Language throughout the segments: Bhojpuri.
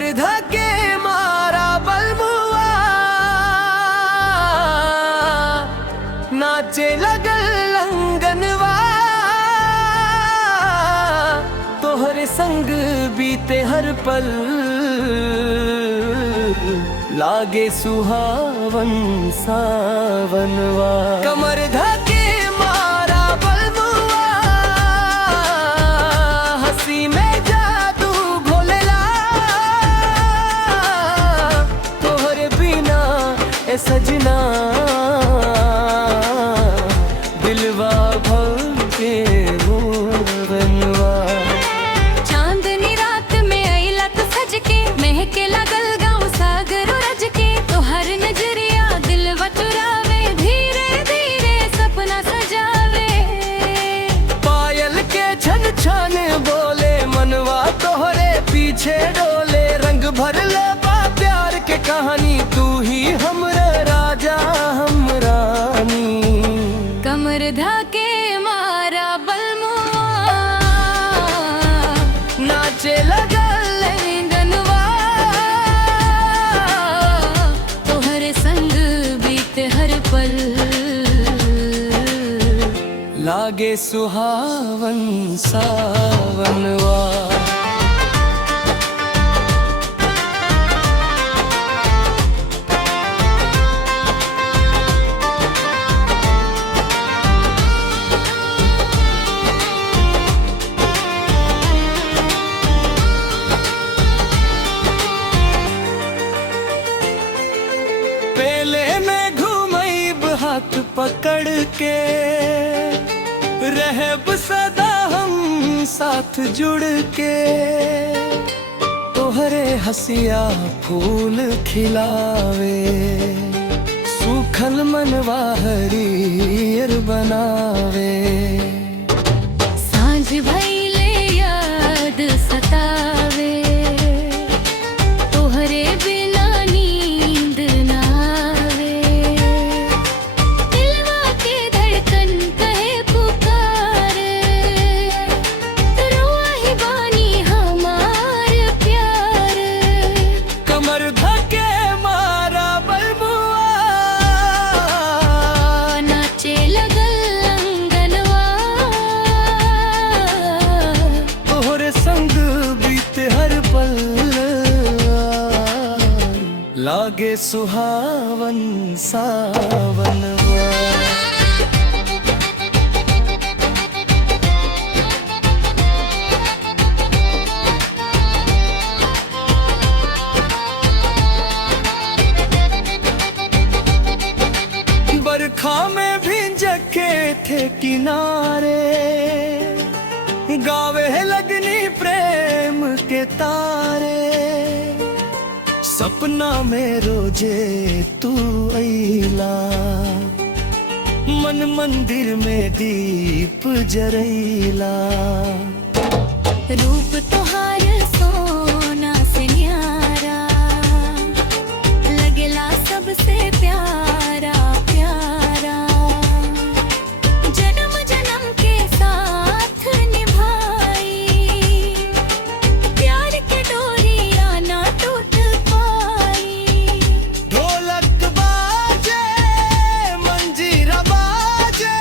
कमर धके मारा बलमुआ, नाचे लगल लंगनवा, तोहरे संग बीते हर पल, लागे सुहावन सावनवा। कमर धके मारा बलमुआ, हंसी में जादू घोलेला, तोहरे बिना ए सजना दिलवा भर के मोरनवा। चांदनी रात में आइला तो सज के, महके लगल गाँव सागर रज के, तो हर नजरिया दिलवा चुरावे, धीरे धीरे सपना सजावे। पायल के छन छन बोले मनवा, तोहरे पीछे डोले, रंग भर ले बा प्यार के कहानी, तू ही हमरा राजा हम रानी। कमर धके मारा बलमुआ, नाचे लगल लंगनवा, तोहरे संग बीते हर पल, लागे सुहावन सावनवा। पेले में घूमैब हाथ पकड़ के, रहब सदा हम साथ जुड़ के, तोहरे हसिया फूल खिलावे, सूखल मनवा हरियर बनावे। सांझ भइले याद सतावे, तोहरे बिना नींद ना आवे, दिलवा के धड़कन कहे पुकारे, रोआ ही बानी हमार प्यार। कमर धके मारा बलमुआ, नाचे लगल लंगनवा, तोहरे संग बीते हर पल, लागे सुहावन सावनवा। बरखा में भींजके थे किनारे, गावे लगनी प्रेम के तारे, सपना में रोजे तू अइला, मन मंदिर में दीप जरैला। रूप तोहार सोना से न्यारा, लगला सबसे प्यारा प्यारा, जन्म जन्म के साथ निभाई, प्यार के डोरिया ना टूट पाई। ढोलक बाजे मंजीरा बाजे,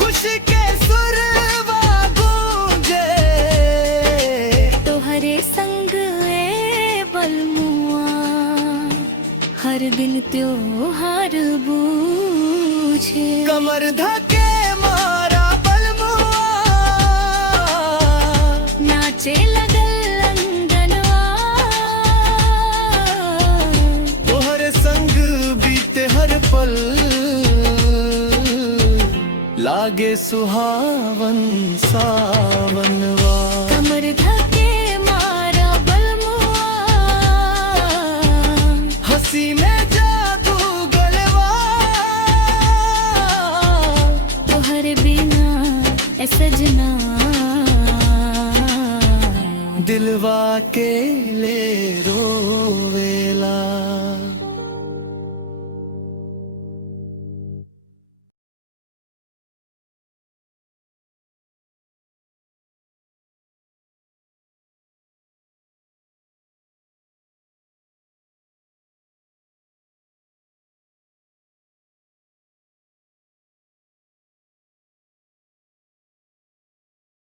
खुशी के सुरवा गूंजे, तोहरे संग ए बलमुआ, हर दिन त्योहार बूझे। कमर धके मारा बलमुआ, नाचे लगल लंगनवा, तोहरे संग बीते हर पल, लागे सुहावन सावनवा। कमर धके मारा बलमुआ, हंसी में जादू गलवा, तोहरे बिना ए सजना दिलवा के ले